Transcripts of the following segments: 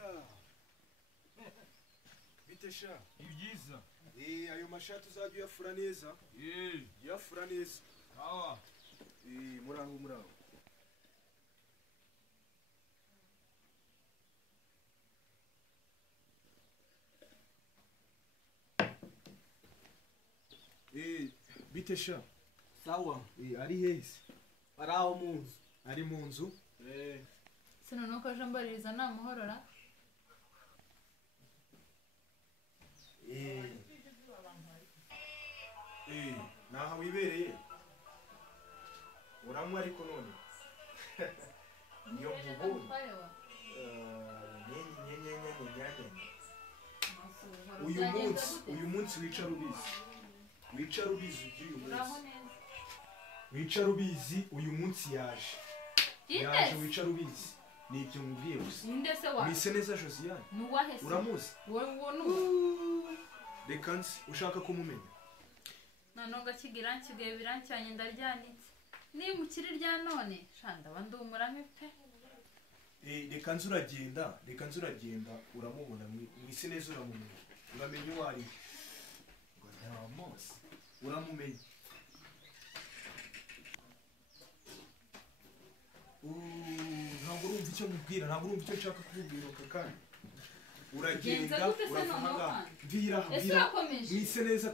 Yeah. Bite sha? Ibyiza. Ayo mashati uzajya uyafura neza. Uyafura neza. Sawa. Muraho. Bite sha? Sawa. Ari hezi. Ari aho mu nzu. Ari mu nzu? Sino nuko aje mbaririza namuhorora. Naha wibereye. Uranywa ariko none. Niyo mvubu. Uyu munsi wica rubizi. Wica rubizi ugiye umunsi. Wica rubizi uyu munsi yaje. Yaje wica rubizi. Ni ibyo mubwiye gusa. Ninde se wa? Mwise neza Josiane. Nuwahese. Uramuzi? Wowe nuwa. Reka nzi ushaka kumumenya. Nanoga kigira nkigaye birancyanye ndaryanitse. Ni mukiri rya none shanda bandumurame pe. Reka nzi uragenda uramubona mwise neza uramumenya. Uramenye wari. Ngo ntamuzi. Uramumenya. Ntabwo urumva icyo mubwira, ntabwo urumva icyo nshaka kubwira kakandi. Uragenda uravuga mvira mwise neza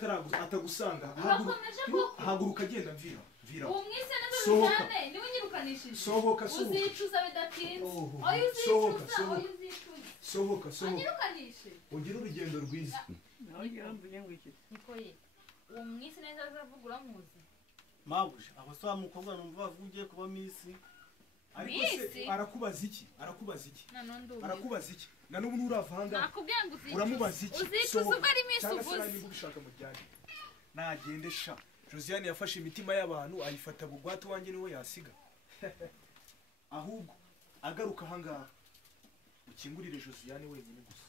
atagusanga haguruka agenda mvira uwo mwise neza cyane niwe nyirukanishije sohoka uzicuza bidatinze sohoka anyirukanishe ugira urugendo rwiza niko ye uwo mwise neza azavuga uramuzi Mabuje aho so mukobwa numva bavugiye kuba misi ariko se arakubaza iki arakubaza iki na nubu nuravanga nakubwiye ngo uramubaza iki uzicuza ubwo ari misi uvuze ubishaka mu byane nagende sha Josiane yafashe imitima y'abantu ayifata bugwate wanjye niwe yasiga ahubwo agaruka ahangaha ukingurire Josiane wenyine gusa